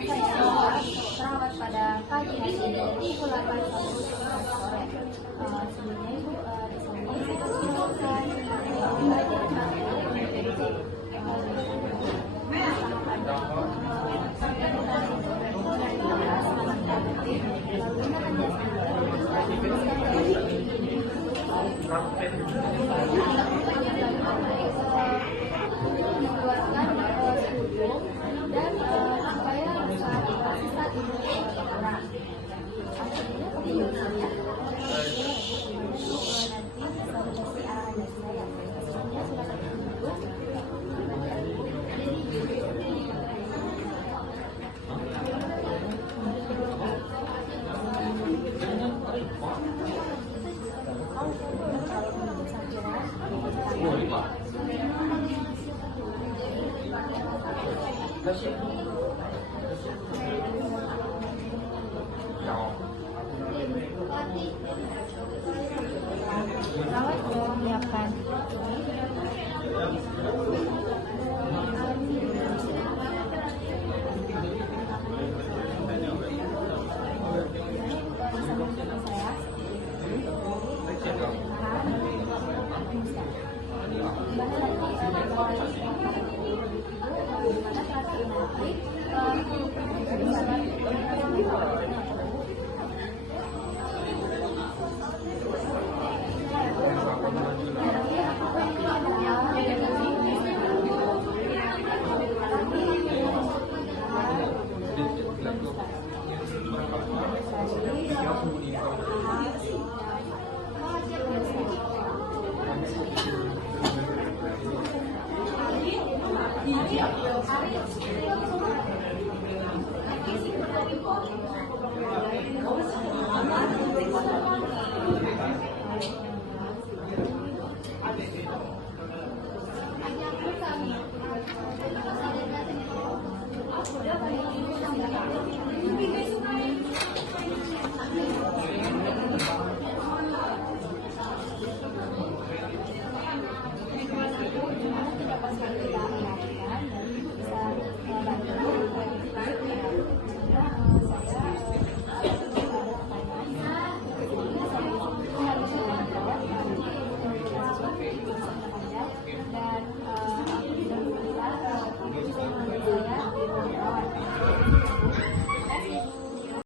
saya terawat pada pagi hari ini pukul 8 sampai pukul 11 sore. Sebelumnya Ibu di sini saya melakukan belajar dan supaya saat ibu berkurang. Akhirnya videonya nanti bisa dikasih arahan dari saya. Sebelumnya silakan duduk. Perawat sudah menyiapkan